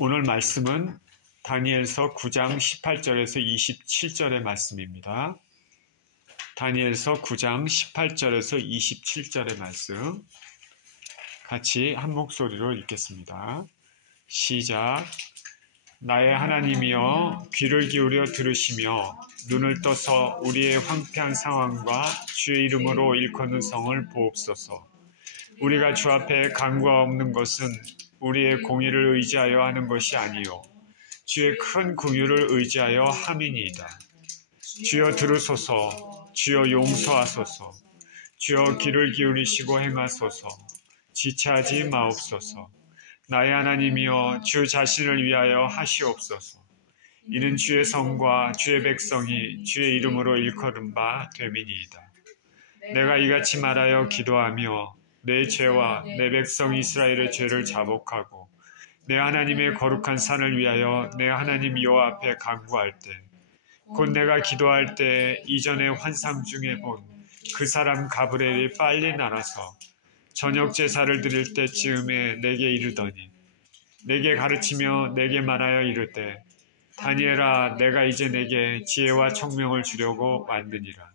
오늘 말씀은 다니엘서 9장 18절에서 27절의 말씀입니다. 다니엘서 9장 18절에서 27절의 말씀 같이 한 목소리로 읽겠습니다. 시작. 나의 하나님이여 귀를 기울여 들으시며 눈을 떠서 우리의 황폐한 상황과 주의 이름으로 일컫는 성을 보옵소서. 우리가 주 앞에 간구가 없는 것은 우리의 공의를 의지하여 하는 것이 아니요 주의 큰 긍휼을 의지하여 함이니이다. 주여 들으소서. 주여 용서하소서. 주여 귀를 기울이시고 행하소서. 지체하지 마옵소서. 나의 하나님이여 주 자신을 위하여 하시옵소서. 이는 주의 성과 주의 백성이 주의 이름으로 일컬은 바 됨이니이다. 내가 이같이 말하여 기도하며 내 죄와 내 백성 이스라엘의 죄를 자복하고 내 하나님의 거룩한 산을 위하여 내 하나님 여호와 앞에 간구할 때 곧 내가 기도할 때 이전의 환상 중에 본 그 사람 가브리엘이 빨리 날아서 저녁 제사를 드릴 때쯤에 내게 이르더니 내게 가르치며 내게 말하여 이르되 다니엘아 내가 이제 내게 지혜와 총명을 주려고 왔느니라.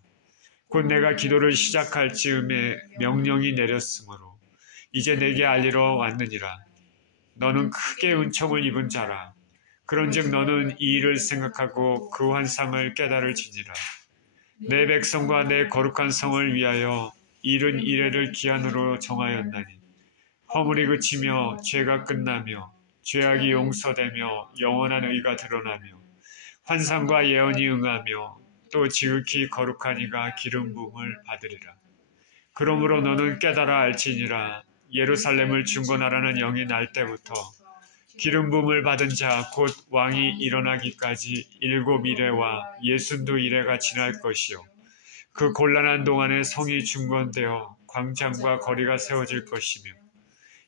곧 내가 기도를 시작할 즈음에 명령이 내렸으므로 이제 내게 알리러 왔느니라. 너는 크게 은총을 입은 자라. 그런즉 너는 이 일을 생각하고 그 환상을 깨달을지니라. 내 백성과 내 거룩한 성을 위하여 이른 이래를 기한으로 정하였나니 허물이 그치며 죄가 끝나며 죄악이 용서되며 영원한 의가 드러나며 환상과 예언이 응하며 또 지극히 거룩한 이가 기름 부음을 받으리라. 그러므로 너는 깨달아 알지니라. 예루살렘을 중건하라는 영이 날 때부터 기름 부음을 받은 자 곧 왕이 일어나기까지 7 이레와 62 이레가 지날 것이요 그 곤란한 동안에 성이 중건되어 광장과 거리가 세워질 것이며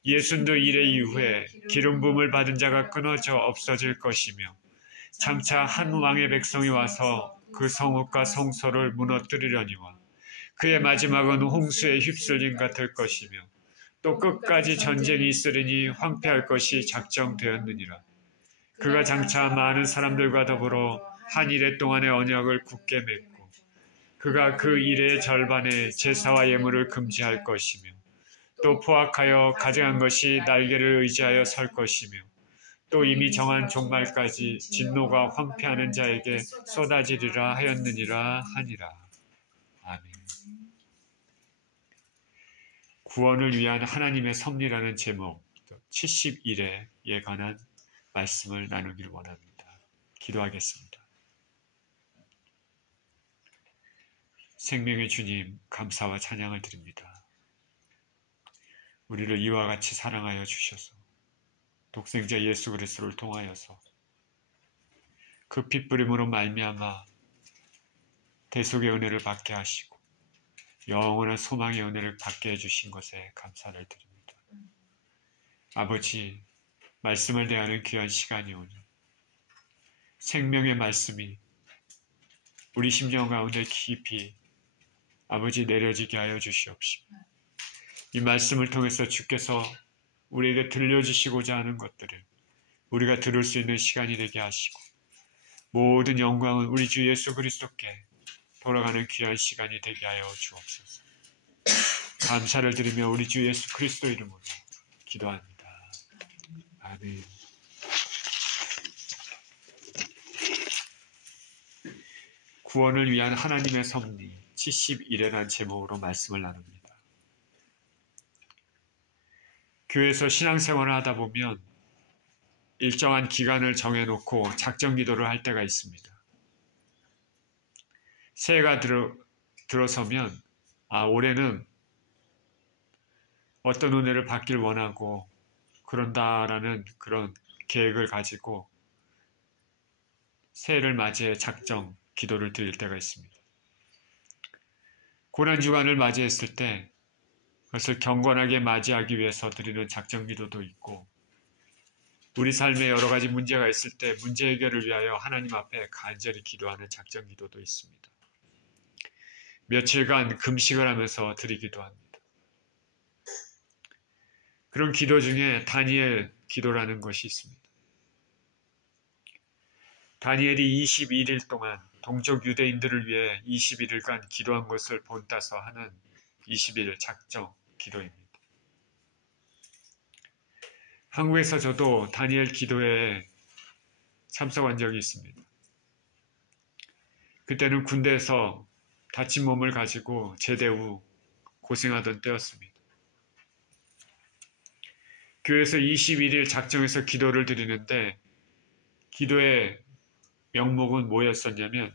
62 이레 이후에 기름 부음을 받은 자가 끊어져 없어질 것이며 장차 한 왕의 백성이 와서 그 성읍과 성소를 무너뜨리려니와 그의 마지막은 홍수에 휩쓸림 같을 것이며 또 끝까지 전쟁이 있으리니 황폐할 것이 작정되었느니라. 그가 장차 많은 사람들과 더불어 한 이레 동안의 언약을 굳게 맺고 그가 그 이레의 절반에 제사와 예물을 금지할 것이며 또 포악하여 가증한 것이 날개를 의지하여 설 것이며 또 이미 정한 종말까지 진노가 황폐하는 자에게 쏟아지리라 하였느니라 하니라. 아멘. 구원을 위한 하나님의 섭리라는 제목 71회에 관한 말씀을 나누기를 원합니다. 기도하겠습니다. 생명의 주님, 감사와 찬양을 드립니다. 우리를 이와 같이 사랑하여 주셔서 독생자 예수 그리스도를 통하여서 그 핏부림으로 말미암아 대속의 은혜를 받게 하시고 영원한 소망의 은혜를 받게 해주신 것에 감사를 드립니다. 아버지, 말씀을 대하는 귀한 시간이 오니 생명의 말씀이 우리 심령 가운데 깊이 아버지 내려지게 하여 주시옵시고 이 말씀을 통해서 주께서 우리에게 들려주시고자 하는 것들을 우리가 들을 수 있는 시간이 되게 하시고 모든 영광은 우리 주 예수 그리스도께 돌아가는 귀한 시간이 되게 하여 주옵소서. 감사를 드리며 우리 주 예수 그리스도 이름으로 기도합니다. 아멘. 구원을 위한 하나님의 섭리 71회라는 제목으로 말씀을 나눕니다. 교회에서 신앙생활을 하다 보면 일정한 기간을 정해놓고 작정 기도를 할 때가 있습니다. 새해가 들어서면 올해는 어떤 은혜를 받길 원하고 그런다라는 그런 계획을 가지고 새해를 맞이해 작정 기도를 드릴 때가 있습니다. 고난주간을 맞이했을 때 그것을 경건하게 맞이하기 위해서 드리는 작정 기도도 있고 우리 삶에 여러 가지 문제가 있을 때 문제 해결을 위하여 하나님 앞에 간절히 기도하는 작정 기도도 있습니다. 며칠간 금식을 하면서 드리기도 합니다. 그런 기도 중에 다니엘 기도라는 것이 있습니다. 다니엘이 21일 동안 동족 유대인들을 위해 21일간 기도한 것을 본따서 하는 20일 작정 기도입니다. 한국에서 저도 다니엘 기도회에 참석한 적이 있습니다. 그때는 군대에서 다친 몸을 가지고 제대 후 고생하던 때였습니다. 교회에서 21일 작정해서 기도를 드리는데 기도의 명목은 뭐였었냐면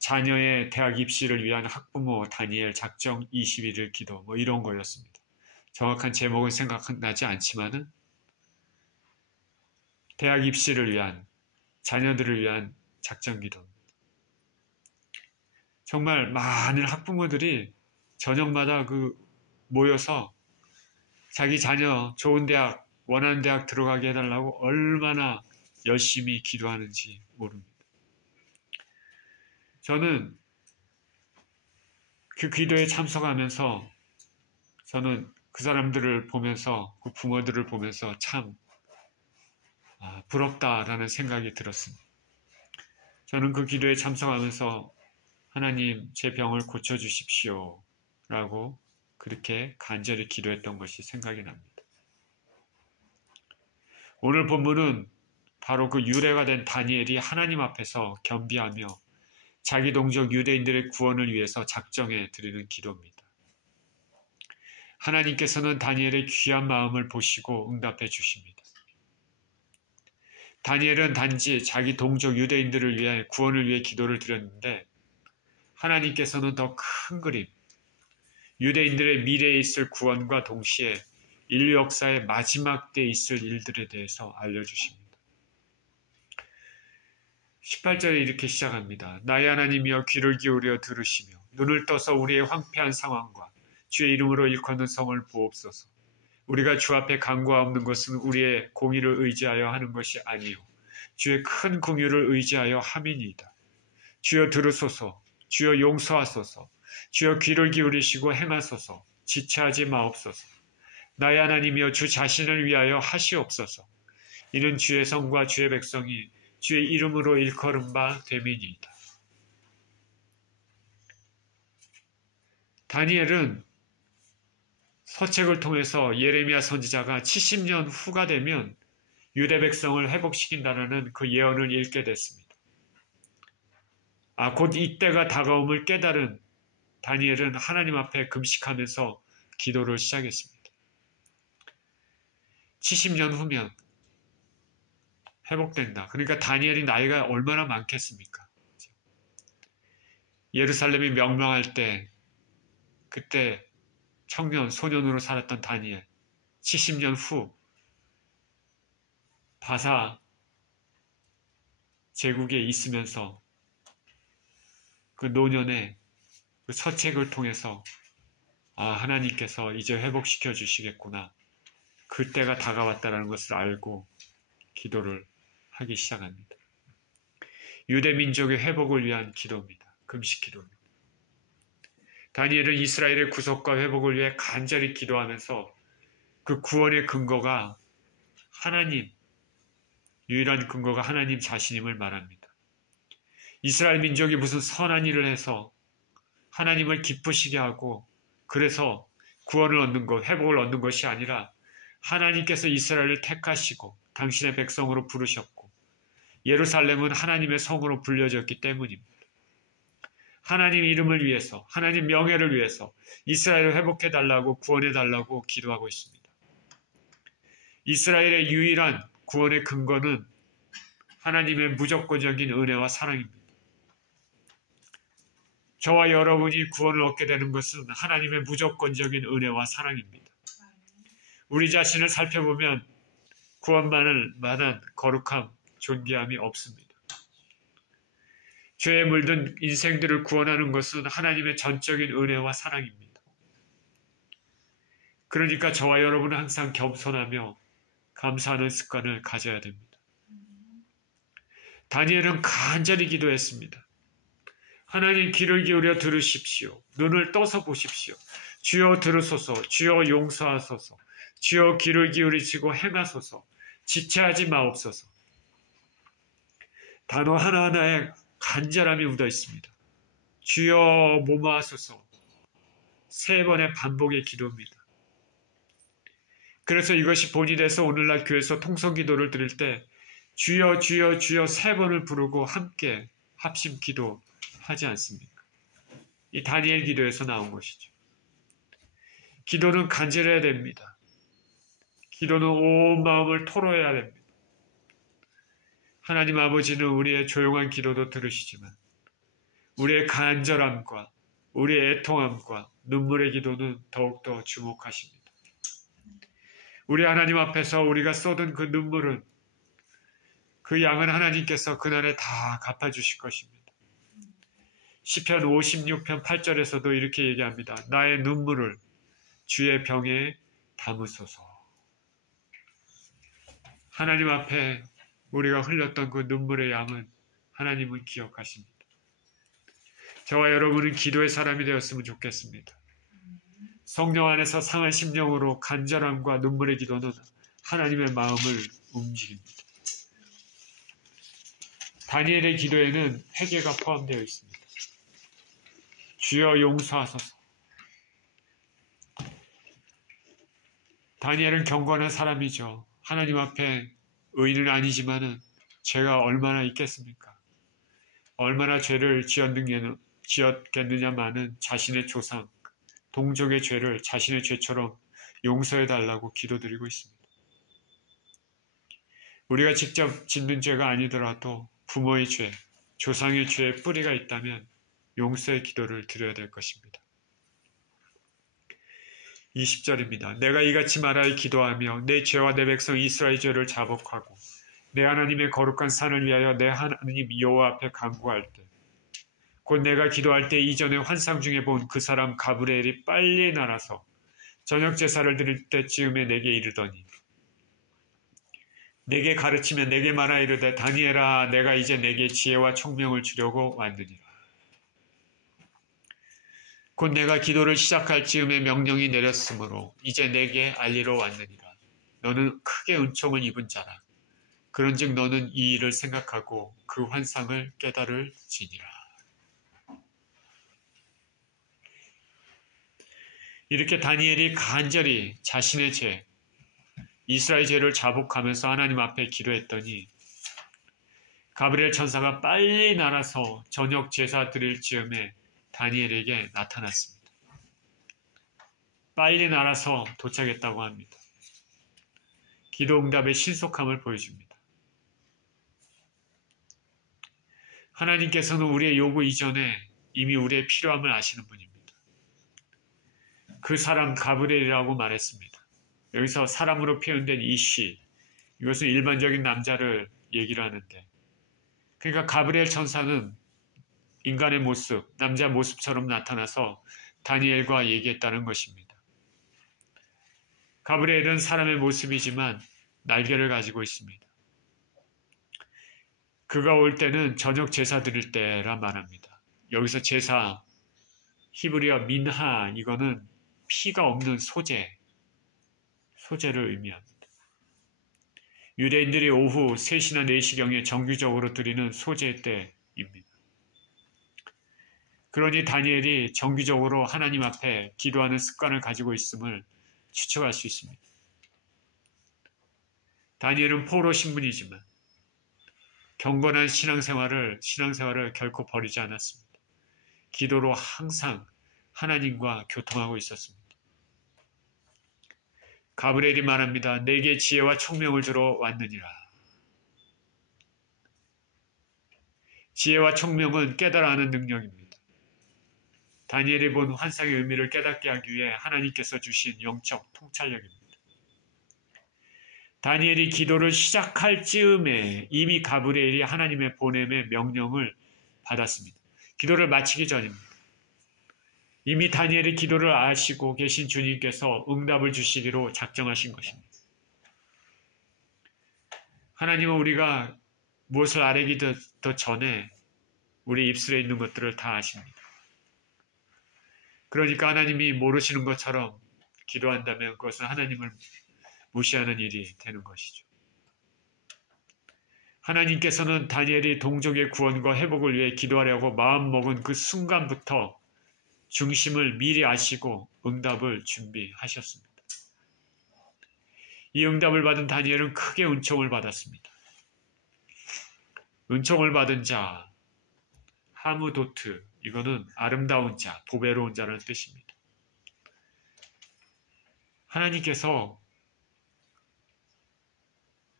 자녀의 대학 입시를 위한 학부모 다니엘 작정 21일 기도 뭐 이런 거였습니다. 정확한 제목은 생각나지 않지만은 대학 입시를 위한 자녀들을 위한 작정 기도. 정말 많은 학부모들이 저녁마다 모여서 자기 자녀 좋은 대학, 원하는 대학 들어가게 해달라고 얼마나 열심히 기도하는지 모릅니다. 저는 그 기도에 참석하면서 저는 그 사람들을 보면서 그 부모들을 보면서 참 부럽다라는 생각이 들었습니다. 저는 그 기도에 참석하면서 하나님 제 병을 고쳐주십시오 라고 그렇게 간절히 기도했던 것이 생각이 납니다. 오늘 본문은 바로 그 유래가 된 다니엘이 하나님 앞에서 겸비하며 자기 동족 유대인들의 구원을 위해서 작정해 드리는 기도입니다. 하나님께서는 다니엘의 귀한 마음을 보시고 응답해 주십니다. 다니엘은 단지 자기 동족 유대인들을 위해 구원을 위해 기도를 드렸는데 하나님께서는 더 큰 그림, 유대인들의 미래에 있을 구원과 동시에 인류 역사의 마지막 때에 있을 일들에 대해서 알려주십니다. 18절에 이렇게 시작합니다. 나의 하나님이여 귀를 기울여 들으시며 눈을 떠서 우리의 황폐한 상황과 주의 이름으로 일컫는 성을 보옵소서. 우리가 주 앞에 간구하옵는 것은 우리의 공의를 의지하여 하는 것이 아니요 주의 큰 긍휼을 의지하여 함이니이다. 주여 들으소서. 주여 용서하소서. 주여 귀를 기울이시고 행하소서. 지체하지 마옵소서. 나의 하나님이여 주 자신을 위하여 하시옵소서. 이는 주의 성과 주의 백성이 주의 이름으로 일컬은 바 됨이니이다. 다니엘은 서책을 통해서 예레미야 선지자가 70년 후가 되면 유대 백성을 회복시킨다는 그 예언을 읽게 됐습니다. 곧 이때가 다가옴을 깨달은 다니엘은 하나님 앞에 금식하면서 기도를 시작했습니다. 70년 후면 회복된다. 그러니까 다니엘이 나이가 얼마나 많겠습니까? 예루살렘이 명명할 때 그때 청년, 소년으로 살았던 다니엘 70년 후 바사 제국에 있으면서 그 노년에 그 서책을 통해서 하나님께서 이제 회복시켜 주시겠구나. 그때가 다가왔다는 것을 알고 기도를 하기 시작합니다. 유대 민족의 회복을 위한 기도입니다. 금식 기도입니다. 다니엘은 이스라엘의 구속과 회복을 위해 간절히 기도하면서 그 구원의 근거가 하나님, 유일한 근거가 하나님 자신임을 말합니다. 이스라엘 민족이 무슨 선한 일을 해서 하나님을 기쁘시게 하고 그래서 구원을 얻는 것, 회복을 얻는 것이 아니라 하나님께서 이스라엘을 택하시고 당신의 백성으로 부르셨고 예루살렘은 하나님의 성으로 불려졌기 때문입니다. 하나님 이름을 위해서, 하나님 명예를 위해서 이스라엘을 회복해달라고 구원해달라고 기도하고 있습니다. 이스라엘의 유일한 구원의 근거는 하나님의 무조건적인 은혜와 사랑입니다. 저와 여러분이 구원을 얻게 되는 것은 하나님의 무조건적인 은혜와 사랑입니다. 우리 자신을 살펴보면 구원만을 만한 거룩함, 존귀함이 없습니다. 죄에 물든 인생들을 구원하는 것은 하나님의 전적인 은혜와 사랑입니다. 그러니까 저와 여러분은 항상 겸손하며 감사하는 습관을 가져야 됩니다. 다니엘은 간절히 기도했습니다. 하나님 귀를 기울여 들으십시오. 눈을 떠서 보십시오. 주여 들으소서. 주여 용서하소서. 주여 귀를 기울이시고 행하소서. 지체하지 마옵소서. 단어 하나하나에 간절함이 묻어 있습니다. 주여 모마하소서. 3번의 반복의 기도입니다. 그래서 이것이 본이 돼서 오늘날 교회에서 통성기도를 드릴 때 주여 주여 주여 3번을 부르고 함께 합심 기도하지 않습니까? 이 다니엘 기도에서 나온 것이죠. 기도는 간절해야 됩니다. 기도는 온 마음을 토로해야 됩니다. 하나님 아버지는 우리의 조용한 기도도 들으시지만 우리의 간절함과 우리의 애통함과 눈물의 기도는 더욱더 주목하십니다. 우리 하나님 앞에서 우리가 쏟은 그 눈물은 그 양은 하나님께서 그날에 다 갚아주실 것입니다. 시편 56편 8절에서도 이렇게 얘기합니다. 나의 눈물을 주의 병에 담으소서. 하나님 앞에 우리가 흘렸던 그 눈물의 양은 하나님은 기억하십니다. 저와 여러분은 기도의 사람이 되었으면 좋겠습니다. 성령 안에서 상한 심령으로 간절함과 눈물의 기도는 하나님의 마음을 움직입니다. 다니엘의 기도에는 회개가 포함되어 있습니다. 주여 용서하소서. 다니엘은 경건한 사람이죠. 하나님 앞에 의인은 아니지만은 죄가 얼마나 있겠습니까? 얼마나 죄를 지었겠느냐마는 자신의 조상, 동족의 죄를 자신의 죄처럼 용서해달라고 기도드리고 있습니다. 우리가 직접 짓는 죄가 아니더라도 부모의 죄, 조상의 죄에 뿌리가 있다면 용서의 기도를 드려야 될 것입니다. 20절입니다. 내가 이같이 말하여 기도하며 내 죄와 내 백성 이스라엘 죄를 자복하고 내 하나님의 거룩한 산을 위하여 내 하나님 여호와 앞에 간구할 때 곧 내가 기도할 때 이전에 환상 중에 본 그 사람 가브리엘이 빨리 날아서 저녁 제사를 드릴 때쯤에 내게 이르더니 내게 가르치며 내게 말하 이르되 다니엘아 내가 이제 내게 지혜와 총명을 주려고 왔느니라. 곧 내가 기도를 시작할 즈음에 명령이 내렸으므로 이제 내게 알리러 왔느니라. 너는 크게 은총을 입은 자라. 그런즉 너는 이 일을 생각하고 그 환상을 깨달을지니라. 이렇게 다니엘이 간절히 자신의 죄, 이스라엘 죄를 자복하면서 하나님 앞에 기도했더니 가브리엘 천사가 빨리 날아서 저녁 제사 드릴 즈음에 다니엘에게 나타났습니다. 빨리 날아서 도착했다고 합니다. 기도 응답의 신속함을 보여줍니다. 하나님께서는 우리의 요구 이전에 이미 우리의 필요함을 아시는 분입니다. 그 사람 가브리엘이라고 말했습니다. 여기서 사람으로 표현된 이시, 이것은 일반적인 남자를 얘기를 하는데 그러니까 가브리엘 천사는 인간의 모습, 남자 모습처럼 나타나서 다니엘과 얘기했다는 것입니다. 가브리엘은 사람의 모습이지만 날개를 가지고 있습니다. 그가 올 때는 저녁 제사 드릴 때라 말합니다. 여기서 제사, 히브리어 민하, 이거는 피가 없는 소제를 의미합니다. 유대인들이 오후 3시나 4시경에 정기적으로 드리는 소제 때입니다. 그러니 다니엘이 정기적으로 하나님 앞에 기도하는 습관을 가지고 있음을 추측할 수 있습니다. 다니엘은 포로 신분이지만 경건한 신앙생활을 결코 버리지 않았습니다. 기도로 항상 하나님과 교통하고 있었습니다. 가브리엘이 말합니다. 내게 지혜와 총명을 주러 왔느니라. 지혜와 총명은 깨달아 아는 능력입니다. 다니엘이 본 환상의 의미를 깨닫게 하기 위해 하나님께서 주신 영적 통찰력입니다. 다니엘이 기도를 시작할 즈음에 이미 가브리엘이 하나님의 보냄의 명령을 받았습니다. 기도를 마치기 전입니다. 이미 다니엘의 기도를 아시고 계신 주님께서 응답을 주시기로 작정하신 것입니다. 하나님은 우리가 무엇을 아뢰기 더 전에 우리 입술에 있는 것들을 다 아십니다. 그러니까 하나님이 모르시는 것처럼 기도한다면 그것은 하나님을 무시하는 일이 되는 것이죠. 하나님께서는 다니엘이 동족의 구원과 회복을 위해 기도하려고 마음먹은 그 순간부터 중심을 미리 아시고 응답을 준비하셨습니다. 이 응답을 받은 다니엘은 크게 은총을 받았습니다. 은총을 받은 자, 하무도트, 이거는 아름다운 자, 보배로운 자라는 뜻입니다. 하나님께서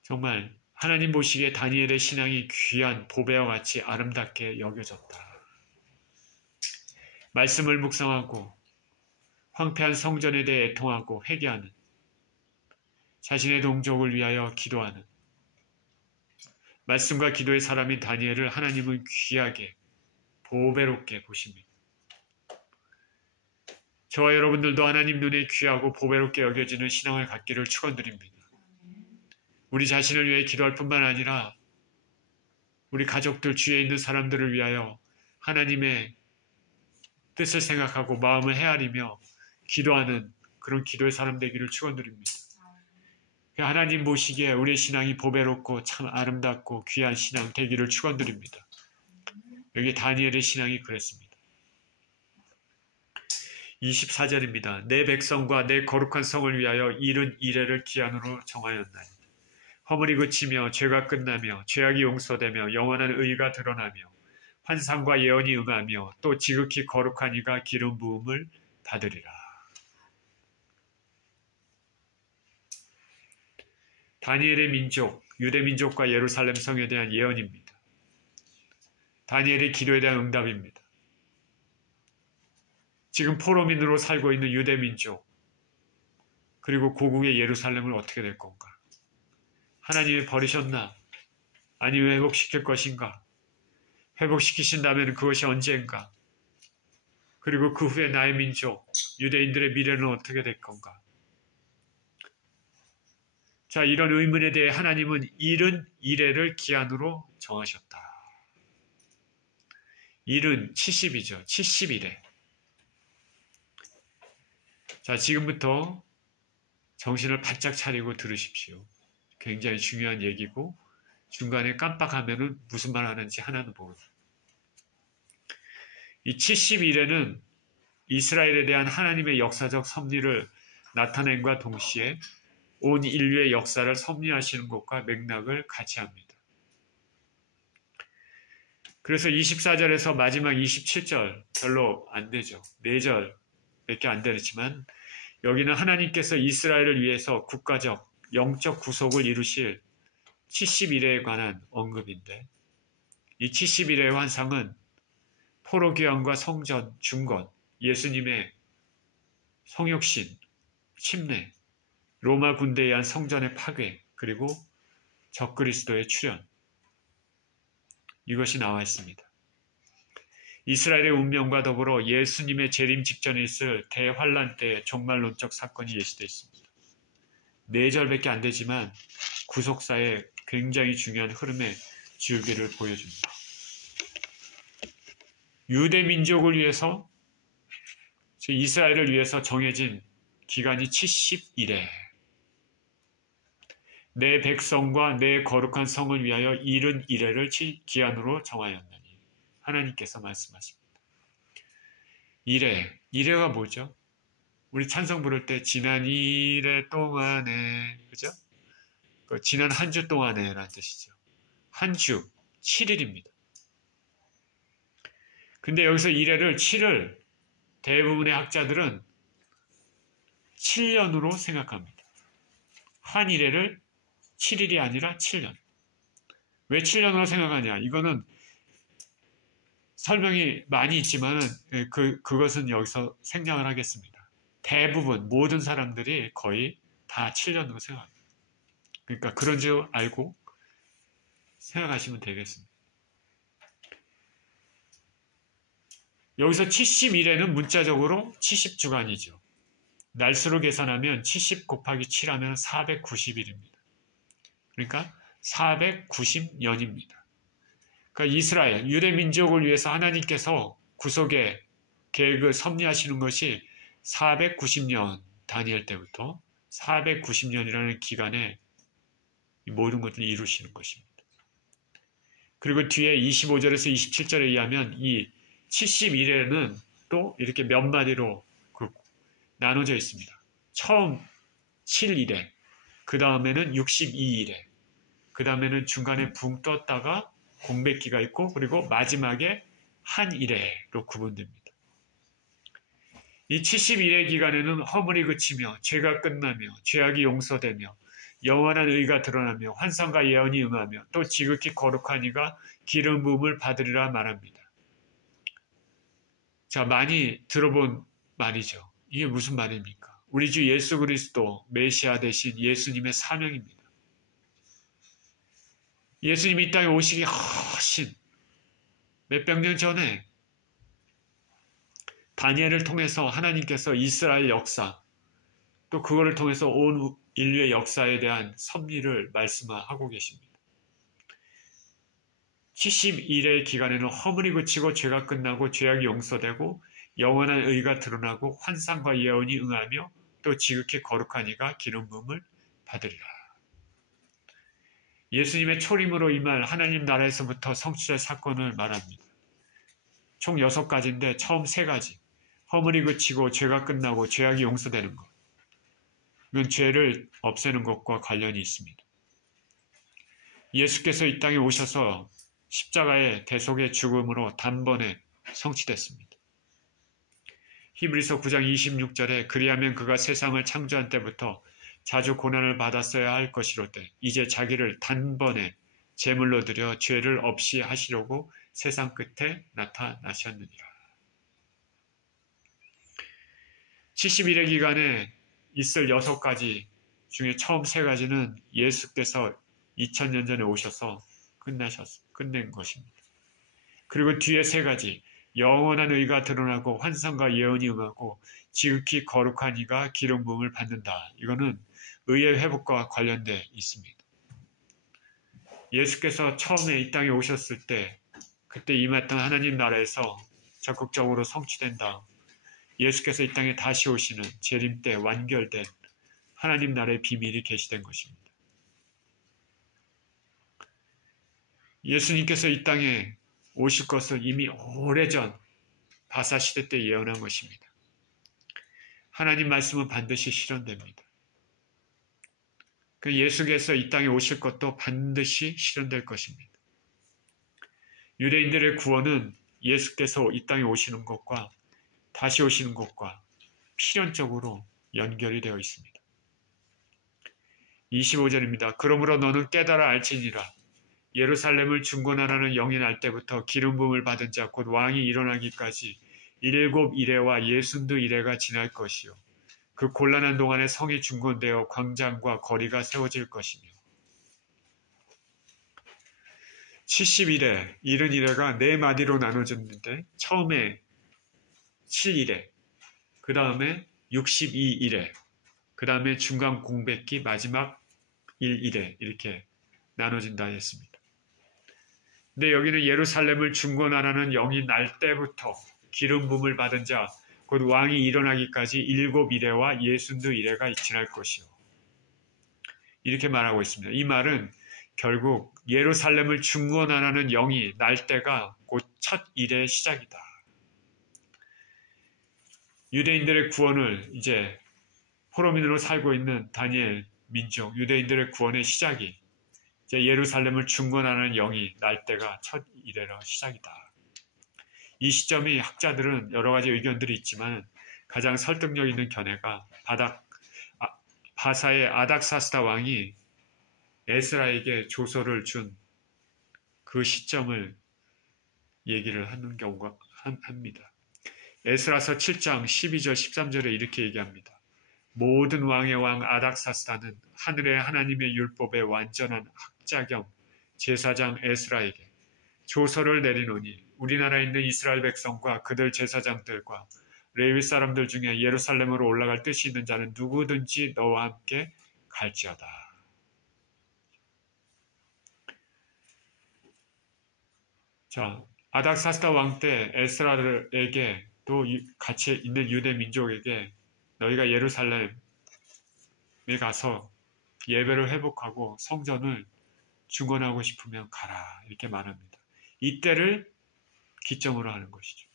정말 하나님 보시기에 다니엘의 신앙이 귀한 보배와 같이 아름답게 여겨졌다. 말씀을 묵상하고 황폐한 성전에 대해 애통하고 회개하는, 자신의 동족을 위하여 기도하는 말씀과 기도의 사람인 다니엘을 하나님은 귀하게 보배롭게 보십니다. 저와 여러분들도 하나님 눈에 귀하고 보배롭게 여겨지는 신앙을 갖기를 축원드립니다. 우리 자신을 위해 기도할 뿐만 아니라 우리 가족들, 주위에 있는 사람들을 위하여 하나님의 뜻을 생각하고 마음을 헤아리며 기도하는 그런 기도의 사람 되기를 축원드립니다. 하나님 보시기에 우리의 신앙이 보배롭고 참 아름답고 귀한 신앙 되기를 축원드립니다. 여기 다니엘의 신앙이 그랬습니다. 24절입니다. 내 백성과 내 거룩한 성을 위하여 이른 이래를 기한으로 정하였나니 허물이 그치며 죄가 끝나며 죄악이 용서되며 영원한 의가 드러나며 환상과 예언이 응하며 또 지극히 거룩한 이가 기름 부음을 받으리라. 다니엘의 민족, 유대 민족과 예루살렘 성에 대한 예언입니다. 다니엘의 기도에 대한 응답입니다. 지금 포로민으로 살고 있는 유대 민족, 그리고 고국의 예루살렘을 어떻게 될 건가? 하나님이 버리셨나? 아니면 회복시킬 것인가? 회복시키신다면 그것이 언제인가? 그리고 그 후에 나의 민족, 유대인들의 미래는 어떻게 될 건가? 자, 이런 의문에 대해 하나님은 이른 이래를 기한으로 정하셨다. 이른 70이죠. 70이래. 자, 지금부터 정신을 바짝 차리고 들으십시오. 굉장히 중요한 얘기고 중간에 깜빡하면은 무슨 말 하는지 하나는 모르죠. 이 70일에는 이스라엘에 대한 하나님의 역사적 섭리를 나타낸과 동시에 온 인류의 역사를 섭리하시는 것과 맥락을 같이 합니다. 그래서 24절에서 마지막 27절 별로 안 되죠. 4절밖에 안 되지만 여기는 하나님께서 이스라엘을 위해서 국가적, 영적 구속을 이루실 70일에 관한 언급인데 이 70일의 환상은 포로교환과 성전, 중건, 예수님의 성육신, 침례, 로마 군대에 의한 성전의 파괴, 그리고 적그리스도의 출현, 이것이 나와 있습니다. 이스라엘의 운명과 더불어 예수님의 재림 직전에 있을 대환란 때의 종말론적 사건이 예시되어 있습니다. 4절밖에 안 되지만 구속사의 굉장히 중요한 흐름의 줄기를 보여줍니다. 유대 민족을 위해서, 이스라엘을 위해서 정해진 기간이 70일에 내 백성과 내 거룩한 성을 위하여 이른 이래를 기한으로 정하였나니 하나님께서 말씀하십니다. 이래가 뭐죠? 우리 찬송 부를 때 지난 2일 동안에, 그죠? 지난 한 주 동안에 라는 뜻이죠. 한 주, 7일입니다. 근데 여기서 7을 대부분의 학자들은 7년으로 생각합니다. 한 1회를 7일이 아니라 7년. 왜 7년으로 생각하냐? 이거는 설명이 많이 있지만 그것은 여기서 생략을 하겠습니다. 대부분 모든 사람들이 거의 다 7년으로 생각합니다. 그러니까 그런 줄 알고 생각하시면 되겠습니다. 여기서 70일에는 문자적으로 70주간이죠. 날수로 계산하면 70 곱하기 7 하면 490일입니다. 그러니까 490년입니다. 그러니까 이스라엘, 유대 민족을 위해서 하나님께서 구속의 계획을 섭리하시는 것이 490년, 다니엘 때부터 490년이라는 기간에 모든 것을 이루시는 것입니다. 그리고 뒤에 25절에서 27절에 의하면 이 71회는 또 이렇게 몇 마디로 나눠져 있습니다. 처음 7일에, 그 다음에는 62일에, 그 다음에는 중간에 붕 떴다가 공백기가 있고, 그리고 마지막에 한 일회로 구분됩니다. 이 71회 기간에는 허물이 그치며 죄가 끝나며 죄악이 용서되며 영원한 의가 드러나며 환상과 예언이 응하며 또 지극히 거룩한 이가 기름 부음을 받으리라 말합니다. 자, 많이 들어본 말이죠. 이게 무슨 말입니까? 우리 주 예수 그리스도 메시아 되신 예수님의 사명입니다. 예수님이 이 땅에 오시기 훨씬 몇백 년 전에 다니엘을 통해서 하나님께서 이스라엘 역사, 또 그거를 통해서 온 인류의 역사에 대한 섭리를 말씀하고 계십니다. 71회 기간에는 허물이 그치고 죄가 끝나고 죄악이 용서되고 영원한 의가 드러나고 환상과 예언이 응하며 또 지극히 거룩한 이가 기름 부음을 받으리라. 예수님의 초림으로 임할 하나님 나라에서부터 성취될 사건을 말합니다. 총 6가지인데 처음 3가지. 허물이 그치고 죄가 끝나고 죄악이 용서되는 것. 이건 죄를 없애는 것과 관련이 있습니다. 예수께서 이 땅에 오셔서 십자가의 대속의 죽음으로 단번에 성취됐습니다. 히브리서 9장 26절에 그리하면 그가 세상을 창조한 때부터 자주 고난을 받았어야 할 것이로되 이제 자기를 단번에 제물로 드려 죄를 없이 하시려고 세상 끝에 나타나셨느니라. 71회 기간에 있을 6가지 중에 처음 3가지는 예수께서 2000년 전에 오셔서 끝낸 것입니다. 그리고 뒤에 3가지, 영원한 의가 드러나고 환상과 예언이 응하고 지극히 거룩한 이가 기름 부음을 받는다. 이거는 의의 회복과 관련돼 있습니다. 예수께서 처음에 이 땅에 오셨을 때 그때 임했던 하나님 나라에서 적극적으로 성취된다. 예수께서 이 땅에 다시 오시는 재림 때 완결된 하나님 나라의 비밀이 계시된 것입니다. 예수님께서 이 땅에 오실 것을 이미 오래전 바사시대 때 예언한 것입니다. 하나님 말씀은 반드시 실현됩니다. 그 예수께서 이 땅에 오실 것도 반드시 실현될 것입니다. 유대인들의 구원은 예수께서 이 땅에 오시는 것과 다시 오시는 것과 필연적으로 연결이 되어 있습니다. 25절입니다. 그러므로 너는 깨달아 알지니라. 예루살렘을 중건하라는 영이 날 때부터 기름 부음을 받은 자 곧 왕이 일어나기까지 7일회와 62일회가 지날 것이요. 그 곤란한 동안에 성이 중건되어 광장과 거리가 세워질 것이며 71회, 71회가 4마디로 나눠졌는데 처음에 7일회, 그 다음에 62일회, 그 다음에 중간 공백기 마지막 1일회 이렇게 나눠진다 했습니다. 근데 여기는 예루살렘을 중건하라는 영이 날 때부터 기름 부음을 받은 자 곧 왕이 일어나기까지 7일회와 62일회가 지날 것이요. 이렇게 말하고 있습니다. 이 말은 결국 예루살렘을 중건하라는 영이 날 때가 곧 첫 일의 시작이다. 유대인들의 구원을 이제 포로민으로 살고 있는 다니엘 민족, 유대인들의 구원의 시작이 이제 예루살렘을 중건하는 영이 날 때가 첫 일회로 시작이다. 이 시점이 학자들은 여러 가지 의견들이 있지만 가장 설득력 있는 견해가 바사의 아닥사스다 왕이 에스라에게 조서를 준 그 시점을 얘기를 하는 경우가 합니다. 에스라서 7장 12절 13절에 이렇게 얘기합니다. 모든 왕의 왕 아닥사스다는 하늘의 하나님의 율법의 완전한 학자 겸 제사장 에스라에게 조서를 내리노니 우리나라에 있는 이스라엘 백성과 그들 제사장들과 레위 사람들 중에 예루살렘으로 올라갈 뜻이 있는 자는 누구든지 너와 함께 갈지어다. 자, 아닥사스다 왕 때 에스라에게 또 같이 있는 유대 민족에게 너희가 예루살렘에 가서 예배를 회복하고 성전을 중건하고 싶으면 가라 이렇게 말합니다. 이때를 기점으로 하는 것이죠.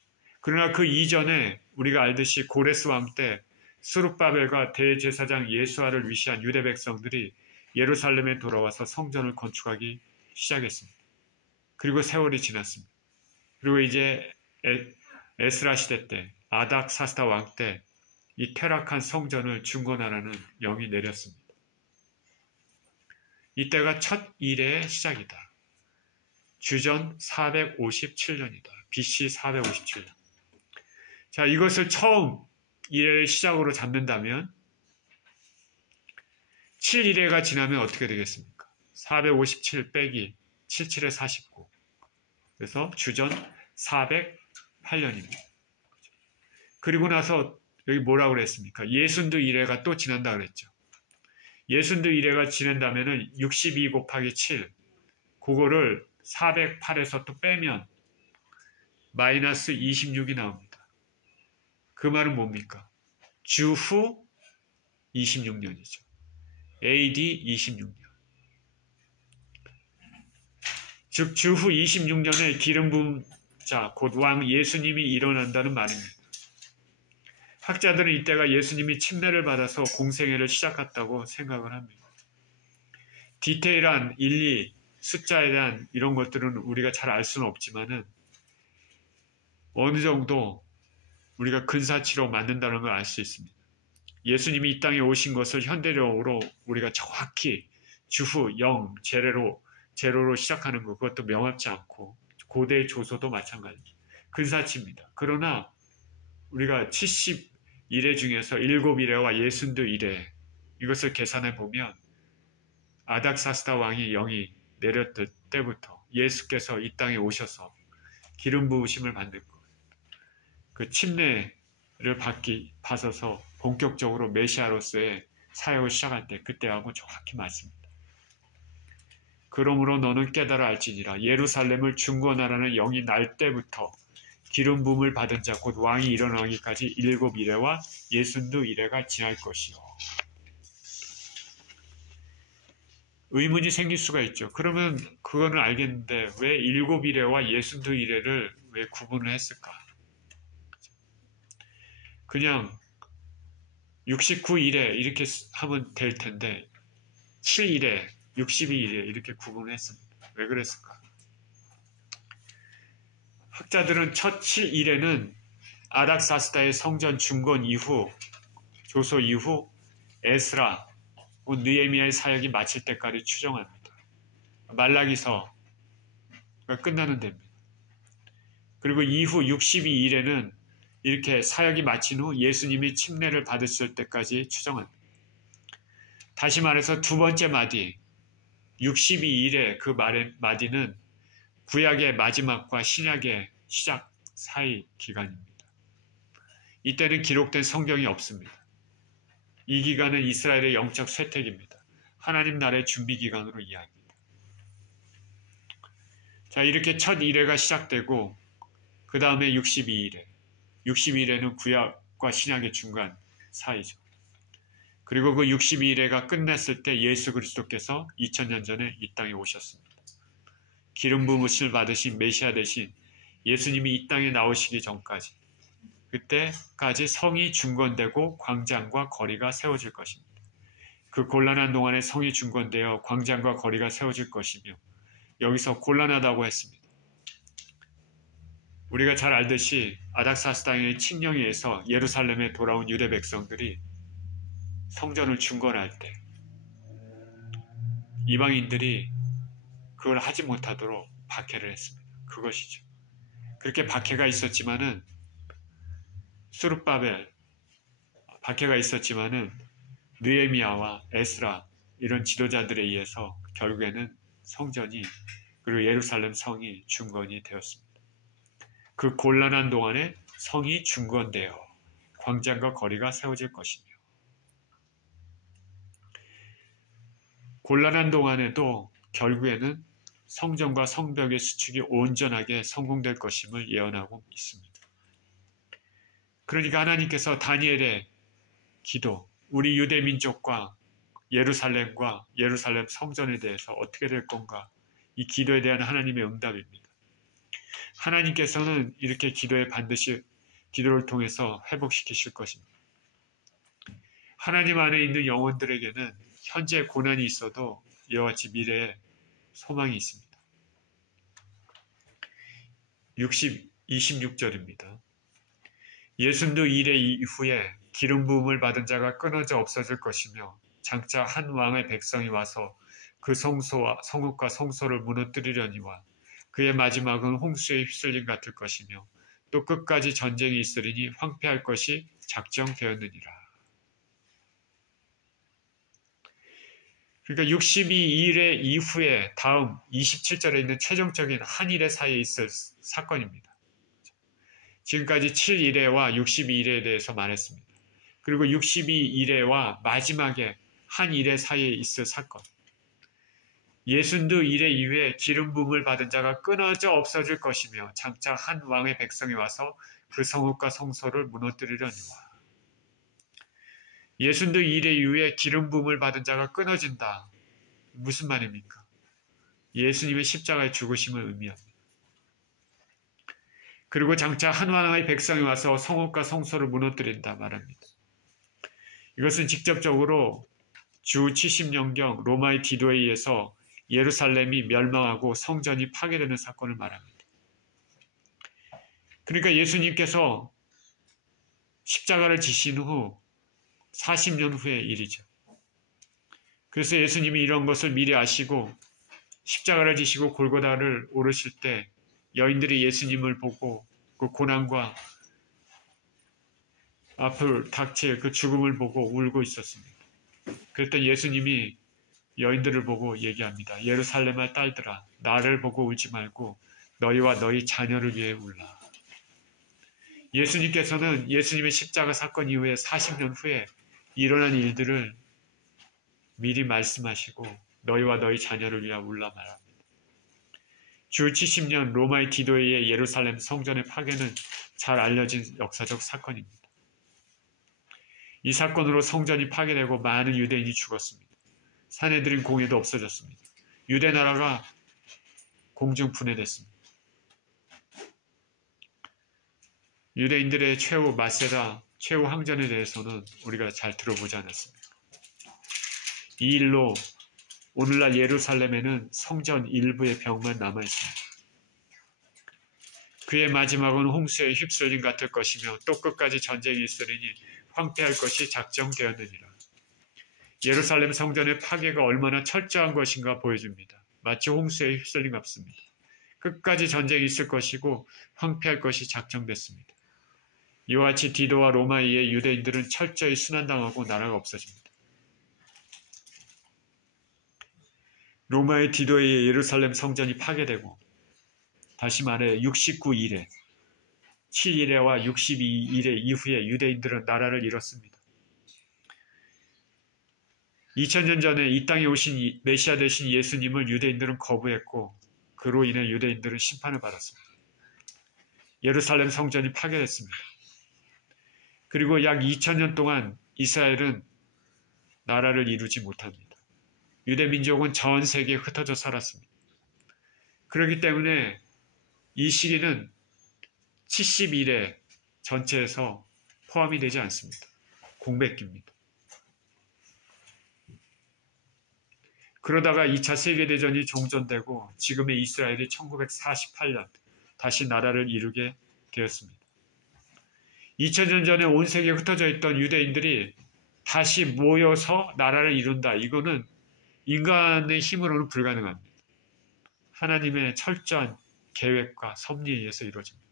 그러나 그 이전에 우리가 알듯이 고레스 왕 때 스룹바벨과 대제사장 예수아를 위시한 유대 백성들이 예루살렘에 돌아와서 성전을 건축하기 시작했습니다. 그리고 세월이 지났습니다. 그리고 이제 에스라 시대 때 아닥사스다 왕 때 이 퇴락한 성전을 중건하라는 영이 내렸습니다. 이때가 첫 이래의 시작이다. 주전 457년이다. BC 457년. 자, 이것을 처음 이래의 시작으로 잡는다면 7이래가 지나면 어떻게 되겠습니까? 457 빼기 77에 49. 그래서 주전 408년입니다. 그리고 나서 여기 뭐라고 그랬습니까? 예순두 이래가 또 지난다 그랬죠. 예순두 이래가 지난다면은 62 곱하기 7 그거를 408에서 또 빼면 마이너스 26이 나옵니다. 그 말은 뭡니까? 주후 26년이죠. AD 26년. 즉 주후 26년에 기름 부은 자, 곧 왕 예수님이 일어난다는 말입니다. 학자들은 이때가 예수님이 침례를 받아서 공생애를 시작했다고 생각을 합니다. 디테일한 일리, 숫자에 대한 이런 것들은 우리가 잘 알 수는 없지만은 어느 정도 우리가 근사치로 맞는다는 걸 알 수 있습니다. 예수님이 이 땅에 오신 것을 현대적으로 우리가 정확히 주후 0, 제로로 시작하는 것, 그것도 명확치 않고 고대 조서도 마찬가지입니다. 근사치입니다. 그러나 우리가 71회 중에서 7이래와 예순두 이래 이것을 계산해 보면 아닥사스다 왕이 영이 내렸을 때부터 예수께서 이 땅에 오셔서 기름 부으심을 받는 것, 그 침례를 받아서 본격적으로 메시아로서의 사역을 시작할 때 그때하고 정확히 맞습니다. 그러므로 너는 깨달아 알지니라. 예루살렘을 중건하라는 영이 날 때부터 기름 부음을 받은 자 곧 왕이 일어나기까지 7이래와 예순두 이래가 지날 것이요. 의문이 생길 수가 있죠. 그러면 그거는 알겠는데 왜 7이래와 예순두 이래를 왜 구분을 했을까? 그냥 69이래 이렇게 하면 될 텐데 7이래, 62이래 이렇게 구분을 했습니다. 왜 그랬을까? 학자들은 첫 7이래는 아닥사스다의 성전 중건 이후, 조서 이후 에스라, 느헤미야의 사역이 마칠 때까지 추정합니다. 말라기서가 끝나는 데입니다. 그리고 이후 62일에는 이렇게 사역이 마친 후 예수님이 침례를 받으실 때까지 추정합니다. 다시 말해서 두 번째 마디, 62일의 그 마디는 구약의 마지막과 신약의 시작 사이 기간입니다. 이때는 기록된 성경이 없습니다. 이 기간은 이스라엘의 영적 쇠퇴기입니다. 하나님 나라의 준비 기간으로 이해합니다. 자, 이렇게 첫 이래가 시작되고 그 다음에 62일에 62일에는 구약과 신약의 중간 사이죠. 그리고 그 62일에가 끝났을 때 예수 그리스도께서 2000년 전에 이 땅에 오셨습니다. 기름 부으심을 받으신 메시아 대신 예수님이 이 땅에 나오시기 전까지 그때까지 성이 중건되고 광장과 거리가 세워질 것입니다. 그 곤란한 동안에 성이 중건되어 광장과 거리가 세워질 것이며 여기서 곤란하다고 했습니다. 우리가 잘 알듯이 아닥사스다의 칙령에 의해서 예루살렘에 돌아온 유대 백성들이 성전을 중건할 때 이방인들이 그걸 하지 못하도록 박해를 했습니다. 그것이죠. 그렇게 박해가 있었지만은 스룹바벨 박해가 있었지만은 느헤미야와 에스라 이런 지도자들에 의해서 결국에는 성전이 그리고 예루살렘 성이 중건이 되었습니다. 그 곤란한 동안에 성이 중건되어 광장과 거리가 세워질 것이며 곤란한 동안에도 결국에는 성전과 성벽의 수축이 온전하게 성공될 것임을 예언하고 있습니다. 그러니까 하나님께서 다니엘의 기도, 우리 유대 민족과 예루살렘과 예루살렘 성전에 대해서 어떻게 될 건가? 이 기도에 대한 하나님의 응답입니다. 하나님께서는 이렇게 반드시 기도를 통해서 회복시키실 것입니다. 하나님 안에 있는 영혼들에게는 현재 고난이 있어도 이와 같이 미래에 소망이 있습니다. 26절입니다. 예순도 이래 이후에 기름 부음을 받은 자가 끊어져 없어질 것이며 장차 한 왕의 백성이 와서 그 성읍과 성소를 무너뜨리려니와 그의 마지막은 홍수에 휩쓸림 같을 것이며 또 끝까지 전쟁이 있으리니 황폐할 것이 작정되었느니라. 그러니까 62일의 이후에 다음 27절에 있는 최종적인 한 일의 사이에 있을 사건입니다. 지금까지 7일에와 62일에 대해서 말했습니다. 그리고 62일에와 마지막에 한 일의 사이에 있을 사건. 예순두 일의 이후에 기름 부음을 받은 자가 끊어져 없어질 것이며 장차 한 왕의 백성이 와서 그 성읍과 성소를 무너뜨리려니와. 예순두 일의 이후에 기름 부음을 받은 자가 끊어진다. 무슨 말입니까? 예수님의 십자가의 죽으심을 의미합니다. 그리고 장차 한 왕의 백성이 와서 성읍과 성소를 무너뜨린다 말합니다. 이것은 직접적으로 주 70년경 로마의 디도에 의해서 예루살렘이 멸망하고 성전이 파괴되는 사건을 말합니다. 그러니까 예수님께서 십자가를 지신 후 40년 후의 일이죠. 그래서 예수님이 이런 것을 미리 아시고 십자가를 지시고 골고다를 오르실 때 여인들이 예수님을 보고 그 고난과 앞을 닥칠 그 죽음을 보고 울고 있었습니다. 그랬더니 예수님이 여인들을 보고 얘기합니다. 예루살렘의 딸들아, 나를 보고 울지 말고 너희와 너희 자녀를 위해 울라. 예수님께서는 예수님의 십자가 사건 이후에 40년 후에 일어난 일들을 미리 말씀하시고 너희와 너희 자녀를 위해 울라 말합니다. 주 70년 로마의 디도에 의해 예루살렘 성전의 파괴는 잘 알려진 역사적 사건입니다. 이 사건으로 성전이 파괴되고 많은 유대인이 죽었습니다. 사내들인 공회도 없어졌습니다. 유대 나라가 공중 분해됐습니다. 유대인들의 최후 마세다, 최후 항전에 대해서는 우리가 잘 들어보지 않았습니다. 이 일로 오늘날 예루살렘에는 성전 일부의 벽만 남아있습니다. 그의 마지막은 홍수에 휩쓸림 같을 것이며 또 끝까지 전쟁이 있으리니 황폐할 것이 작정되었느니라. 예루살렘 성전의 파괴가 얼마나 철저한 것인가 보여줍니다. 마치 홍수에 휩쓸림 같습니다. 끝까지 전쟁이 있을 것이고 황폐할 것이 작정됐습니다. 이와 같이 디도와 로마에 의해 유대인들은 철저히 순환당하고 나라가 없어집니다. 로마의 디도에 의해 예루살렘 성전이 파괴되고 다시 말해 69일에 7일에와 62일에 이후에 유대인들은 나라를 잃었습니다. 2000년 전에 이 땅에 오신 메시아 되신 예수님을 유대인들은 거부했고 그로 인해 유대인들은 심판을 받았습니다. 예루살렘 성전이 파괴됐습니다. 그리고 약 2000년 동안 이스라엘은 나라를 이루지 못합니다. 유대 민족은 전 세계에 흩어져 살았습니다. 그렇기 때문에 이 시기는 70일의 전체에서 포함이 되지 않습니다. 공백기입니다. 그러다가 2차 세계대전이 종전되고 지금의 이스라엘이 1948년 다시 나라를 이루게 되었습니다. 2000년 전에 온 세계에 흩어져 있던 유대인들이 다시 모여서 나라를 이룬다. 이거는 인간의 힘으로는 불가능합니다. 하나님의 철저한 계획과 섭리에 의해서 이루어집니다.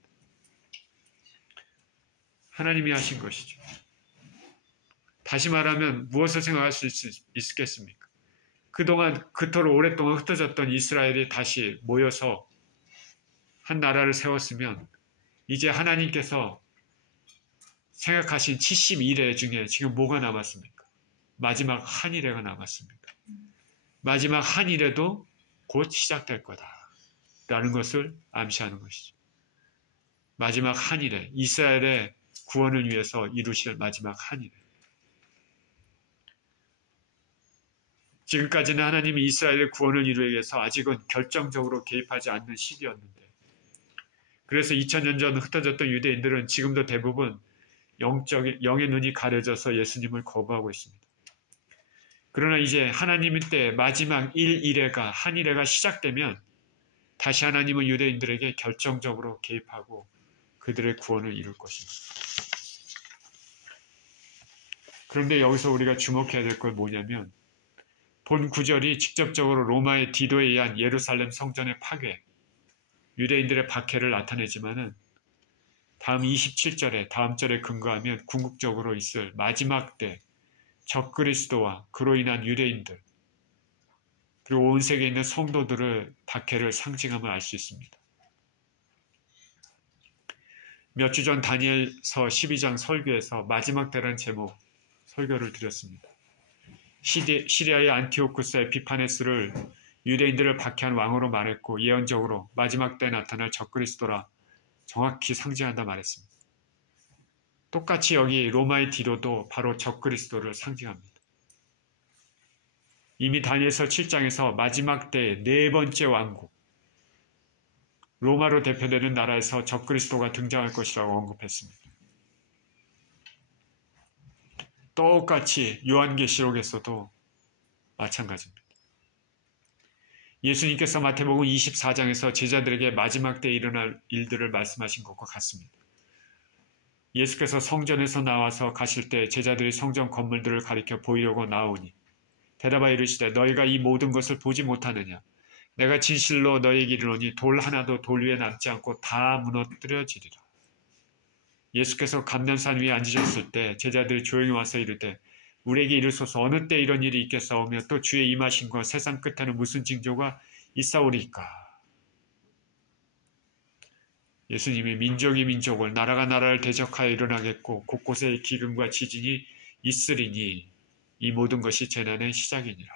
하나님이 하신 것이죠. 다시 말하면 무엇을 생각할 수 있겠습니까? 그동안 그토록 오랫동안 흩어졌던 이스라엘이 다시 모여서 한 나라를 세웠으면 이제 하나님께서 생각하신 72례 중에 지금 뭐가 남았습니까? 마지막 한 일회가 남았습니다. 마지막 한 일회도 곧 시작될 거다 라는 것을 암시하는 것이죠. 마지막 한 일회, 이스라엘의 구원을 위해서 이루실 마지막 한 일회. 지금까지는 하나님이 이스라엘의 구원을 이루기 위해서 아직은 결정적으로 개입하지 않는 시기였는데, 그래서 2000년 전 흩어졌던 유대인들은 지금도 대부분 영의 눈이 가려져서 예수님을 거부하고 있습니다. 그러나 이제 하나님의 때 마지막 한 이래가 시작되면 다시 하나님은 유대인들에게 결정적으로 개입하고 그들의 구원을 이룰 것입니다. 그런데 여기서 우리가 주목해야 될 건 뭐냐면, 본 구절이 직접적으로 로마의 디도에 의한 예루살렘 성전의 파괴, 유대인들의 박해를 나타내지만은 다음 27절에 다음 절에 근거하면 궁극적으로 있을 마지막 때 적그리스도와 그로 인한 유대인들 그리고 온 세계에 있는 성도들의 박해를 상징함을 알 수 있습니다. 몇 주 전 다니엘서 12장 설교에서 마지막 때라는 제목 설교를 드렸습니다. 시리아의 안티오쿠스 에피파네스를 유대인들을 박해한 왕으로 말했고 예언적으로 마지막 때 나타날 적그리스도라 정확히 상징한다 말했습니다. 똑같이 여기 로마의 디도도 바로 적그리스도를 상징합니다. 이미 다니엘서 7장에서 마지막 때의 네 번째 왕국, 로마로 대표되는 나라에서 적그리스도가 등장할 것이라고 언급했습니다. 똑같이 요한계시록에서도 마찬가지입니다. 예수님께서 마태복음 24장에서 제자들에게 마지막 때에 일어날 일들을 말씀하신 것과 같습니다. 예수께서 성전에서 나와서 가실 때 제자들이 성전 건물들을 가리켜 보이려고 나오니 대답하여 이르시되 너희가 이 모든 것을 보지 못하느냐? 내가 진실로 너희에게 이르노니 돌 하나도 돌 위에 남지 않고 다 무너뜨려지리라. 예수께서 감람산 위에 앉으셨을 때 제자들이 조용히 와서 이르되 우리에게 이르소서 어느 때 이런 일이 있겠사오며 또 주의 임하심과 세상 끝에는 무슨 징조가 있사오리까? 예수님이 민족이 민족을 나라가 나라를 대적하여 일어나겠고 곳곳에 기근과 지진이 있으리니 이 모든 것이 재난의 시작이니라.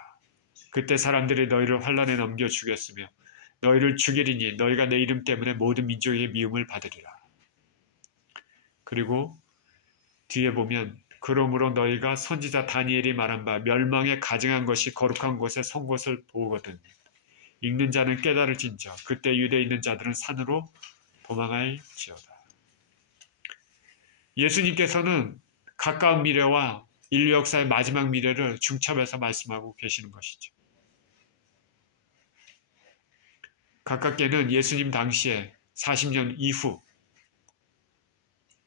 그때 사람들이 너희를 환란에 넘겨 주겠으며 너희를 죽이리니 너희가 내 이름 때문에 모든 민족에게 미움을 받으리라. 그리고 뒤에 보면 그러므로 너희가 선지자 다니엘이 말한 바 멸망에 가증한 것이 거룩한 곳에 선 것을 보거든. 읽는 자는 깨달을진저 그때 유대에 있는 자들은 산으로 도망할지어다. 예수님께서는 가까운 미래와 인류 역사의 마지막 미래를 중첩해서 말씀하고 계시는 것이죠. 가깝게는 예수님 당시에 40년 이후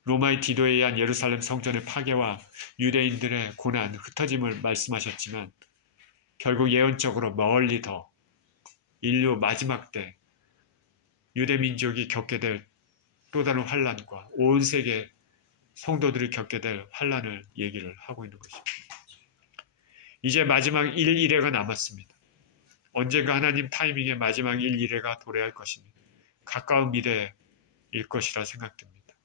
로마의 디도에 의한 예루살렘 성전의 파괴와 유대인들의 고난, 흩어짐을 말씀하셨지만 결국 예언적으로 멀리 더 인류 마지막 때 유대 민족이 겪게 될 또 다른 환란과 온 세계 성도들이 겪게 될 환란을 얘기를 하고 있는 것입니다. 이제 마지막 1일회가 남았습니다. 언젠가 하나님 타이밍에 마지막 1일회가 도래할 것입니다. 가까운 미래일 것이라 생각됩니다.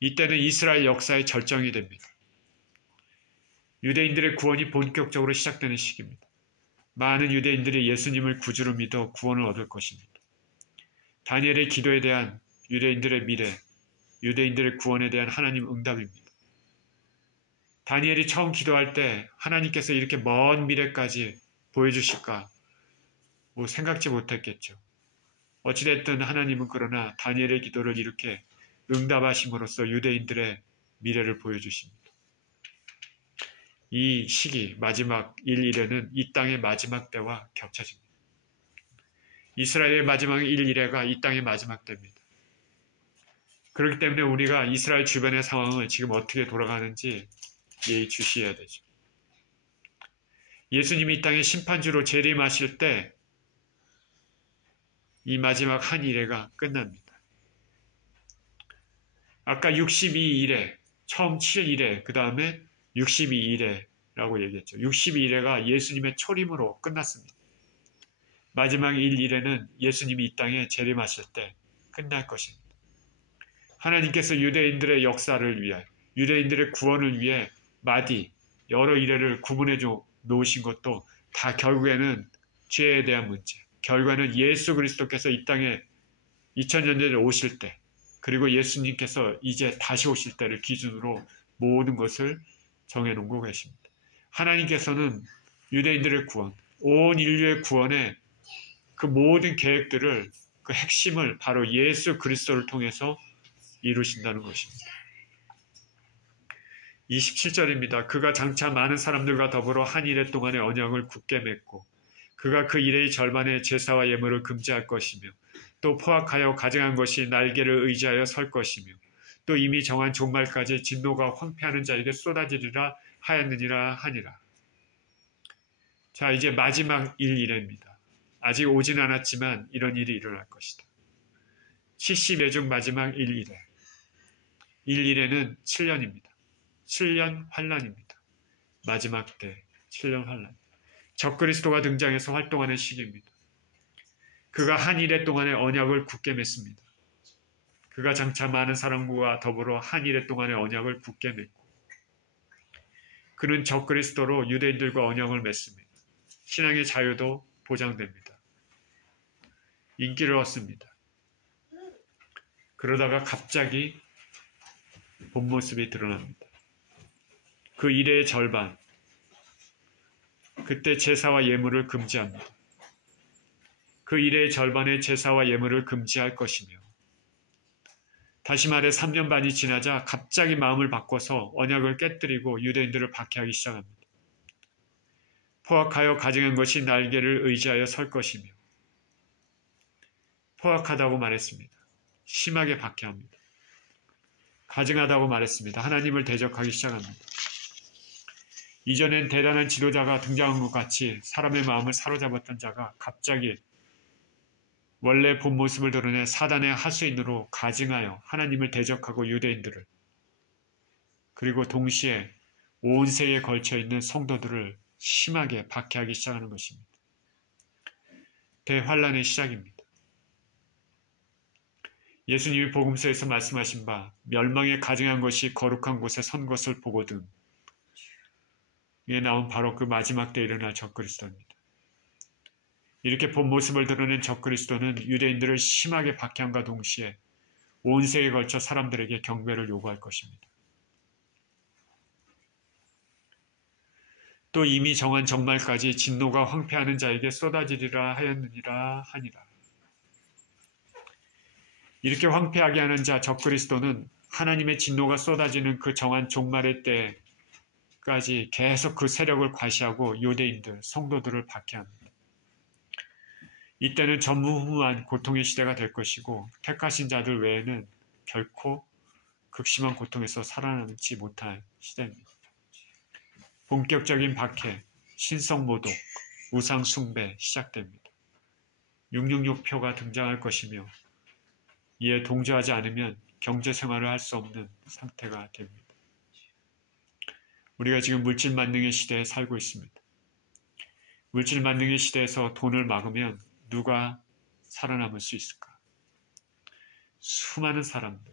이때는 이스라엘 역사의 절정이 됩니다. 유대인들의 구원이 본격적으로 시작되는 시기입니다. 많은 유대인들이 예수님을 구주로 믿어 구원을 얻을 것입니다. 다니엘의 기도에 대한 유대인들의 미래, 유대인들의 구원에 대한 하나님 응답입니다. 다니엘이 처음 기도할 때 하나님께서 이렇게 먼 미래까지 보여주실까 생각지 못했겠죠. 어찌됐든 하나님은 그러나 다니엘의 기도를 이렇게 응답하심으로써 유대인들의 미래를 보여주십니다. 이 시기 마지막 1일에는 이 땅의 마지막 때와 겹쳐집니다. 이스라엘의 마지막 1일회가 이 땅의 마지막 때입니다. 그렇기 때문에 우리가 이스라엘 주변의 상황을 지금 어떻게 돌아가는지 예의주시해야 되죠. 예수님이 이 땅의 심판주로 재림하실 때 이 마지막 한 일회가 끝납니다. 아까 62일회, 처음 7일회, 그 다음에 62일회라고 얘기했죠. 62일회가 예수님의 초림으로 끝났습니다. 마지막 1일회는 예수님이 이 땅에 재림하실 때 끝날 것입니다. 하나님께서 유대인들의 역사를 위하여, 유대인들의 구원을 위해 여러 일회를 구분해 놓으신 것도 다 결국에는 죄에 대한 문제, 결과는 예수 그리스도께서 이 땅에 2000년 전에 오실 때, 그리고 예수님께서 이제 다시 오실 때를 기준으로 모든 것을 정해놓고 계십니다. 하나님께서는 유대인들의 구원, 온 인류의 구원의 그 모든 계획들을, 그 핵심을 바로 예수 그리스도를 통해서 이루신다는 것입니다. 27절입니다. 그가 장차 많은 사람들과 더불어 한 이레 동안의 언약을 굳게 맺고 그가 그 이레의 절반의 제사와 예물을 금지할 것이며 또 포악하여 가증한 것이 날개를 의지하여 설 것이며 또 이미 정한 종말까지 진노가 황폐하는 자에게 쏟아지리라 하였느니라 하니라. 자, 이제 마지막 일이래입니다. 아직 오진 않았지만 이런 일이 일어날 것이다. 70회 중 마지막 일이래. 일이래는 7년입니다. 7년 환란입니다. 마지막 때 7년 환란. 적그리스도가 등장해서 활동하는 시기입니다. 그가 한 이레 동안의 언약을 굳게 맺습니다. 그가 장차 많은 사람과 더불어 한 이레 동안의 언약을 굳게 맺고 그는 적그리스도로 유대인들과 언약을 맺습니다. 신앙의 자유도 보장됩니다. 인기를 얻습니다. 그러다가 갑자기 본 모습이 드러납니다. 그 이레의 절반, 그때 제사와 예물을 금지합니다. 그 이레의 절반의 제사와 예물을 금지할 것이며 다시 말해 3년 반이 지나자 갑자기 마음을 바꿔서 언약을 깨뜨리고 유대인들을 박해하기 시작합니다. 포악하여 가증한 것이 날개를 의지하여 설 것이며 포악하다고 말했습니다. 심하게 박해합니다. 가증하다고 말했습니다. 하나님을 대적하기 시작합니다. 이전엔 대단한 지도자가 등장한 것 같이 사람의 마음을 사로잡았던 자가 갑자기 원래 본 모습을 드러내 사단의 하수인으로 가증하여 하나님을 대적하고 유대인들을 그리고 동시에 온 세계에 걸쳐 있는 성도들을 심하게 박해하기 시작하는 것입니다. 대환란의 시작입니다. 예수님이 복음서에서 말씀하신 바 멸망에 가증한 것이 거룩한 곳에 선 것을 보거든 에 나온 바로 그 마지막 때 일어날 적그리스도입니다. 이렇게 본 모습을 드러낸 적그리스도는 유대인들을 심하게 박해함과 동시에 온 세계에 걸쳐 사람들에게 경배를 요구할 것입니다. 또 이미 정한 정말까지 진노가 황폐하는 자에게 쏟아지리라 하였느니라 하니라. 이렇게 황폐하게 하는 자 적그리스도는 하나님의 진노가 쏟아지는 그 정한 종말의 때까지 계속 그 세력을 과시하고 유대인들, 성도들을 박해합니다. 이때는 전무후무한 고통의 시대가 될 것이고 택하신 자들 외에는 결코 극심한 고통에서 살아남지 못할 시대입니다. 본격적인 박해, 신성모독, 우상숭배 시작됩니다. 666표가 등장할 것이며 이에 동조하지 않으면 경제생활을 할 수 없는 상태가 됩니다. 우리가 지금 물질 만능의 시대에 살고 있습니다. 물질 만능의 시대에서 돈을 막으면 누가 살아남을 수 있을까? 수많은 사람들,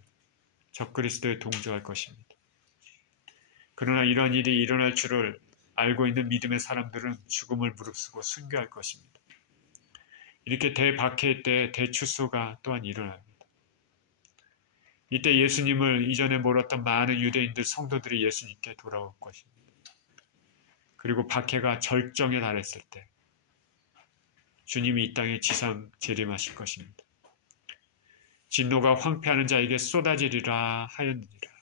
적그리스도에 동조할 것입니다. 그러나 이러한 일이 일어날 줄을 알고 있는 믿음의 사람들은 죽음을 무릅쓰고 순교할 것입니다. 이렇게 대박해 때 대추수가 또한 일어납니다. 이때 예수님을 이전에 몰았던 많은 유대인들 성도들이 예수님께 돌아올 것입니다. 그리고 박해가 절정에 달했을 때 주님이 이 땅에 지상 재림하실 것입니다. 진노가 황폐하는 자에게 쏟아지리라 하였느니라.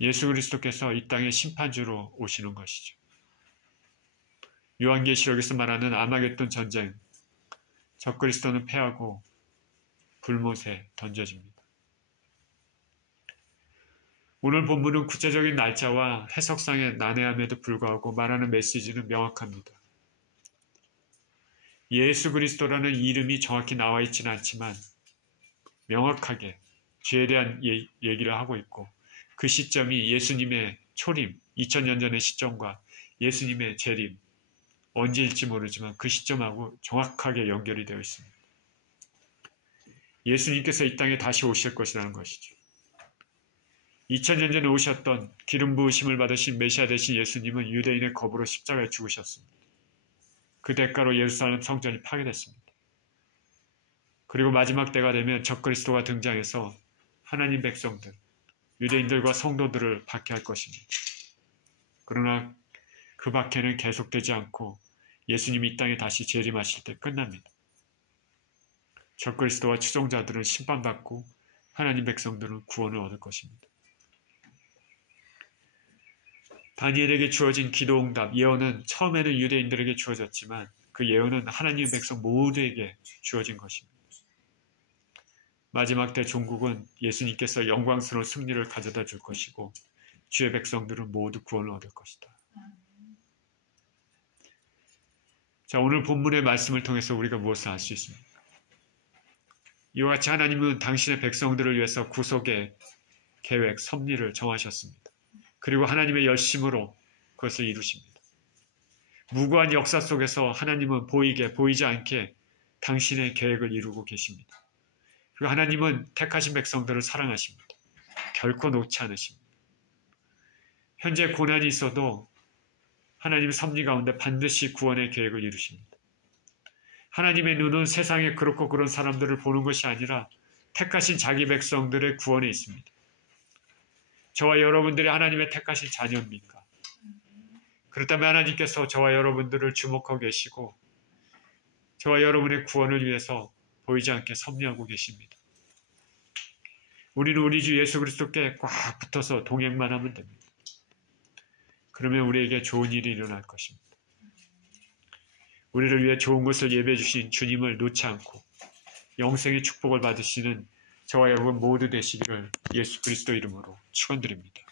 예수 그리스도께서 이 땅의 심판주로 오시는 것이죠. 요한계시록에서 말하는 아마겟돈 전쟁, 적그리스도는 패하고 불못에 던져집니다. 오늘 본문은 구체적인 날짜와 해석상의 난해함에도 불구하고 말하는 메시지는 명확합니다. 예수 그리스도라는 이름이 정확히 나와 있지는 않지만 명확하게 죄에 대한 얘기를 하고 있고 그 시점이 예수님의 초림, 2000년 전의 시점과 예수님의 재림, 언제일지 모르지만 그 시점하고 정확하게 연결이 되어 있습니다. 예수님께서 이 땅에 다시 오실 것이라는 것이죠. 2000년 전에 오셨던 기름 부으심을 받으신 메시아 되신 예수님은 유대인의 겁으로 십자가에 죽으셨습니다. 그 대가로 예루살렘 성전이 파괴됐습니다. 그리고 마지막 때가 되면 적그리스도가 등장해서 하나님 백성들, 유대인들과 성도들을 박해할 것입니다. 그러나 그 박해는 계속되지 않고 예수님이 이 땅에 다시 재림하실 때 끝납니다. 적그리스도와 추종자들은 심판받고 하나님 백성들은 구원을 얻을 것입니다. 다니엘에게 주어진 기도응답, 예언은 처음에는 유대인들에게 주어졌지만 그 예언은 하나님의 백성 모두에게 주어진 것입니다. 마지막 때 종국은 예수님께서 영광스러운 승리를 가져다 줄 것이고 주의 백성들은 모두 구원을 얻을 것이다. 자, 오늘 본문의 말씀을 통해서 우리가 무엇을 알 수 있습니까? 이와 같이 하나님은 당신의 백성들을 위해서 구속의 계획, 섭리를 정하셨습니다. 그리고 하나님의 열심으로 그것을 이루십니다. 무고한 역사 속에서 하나님은 보이지 않게 당신의 계획을 이루고 계십니다. 그리고 하나님은 택하신 백성들을 사랑하십니다. 결코 놓지 않으십니다. 현재 고난이 있어도 하나님의 섭리 가운데 반드시 구원의 계획을 이루십니다. 하나님의 눈은 세상에 그렇고 그런 사람들을 보는 것이 아니라 택하신 자기 백성들의 구원에 있습니다. 저와 여러분들이 하나님의 택하신 자녀입니까? 그렇다면 하나님께서 저와 여러분들을 주목하고 계시고 저와 여러분의 구원을 위해서 보이지 않게 섭리하고 계십니다. 우리는 우리 주 예수 그리스도께 꽉 붙어서 동행만 하면 됩니다. 그러면 우리에게 좋은 일이 일어날 것입니다. 우리를 위해 좋은 것을 예배해 주신 주님을 놓지 않고 영생의 축복을 받으시는 저와 여러분 모두 되시기를 예수 그리스도 이름으로 축원드립니다.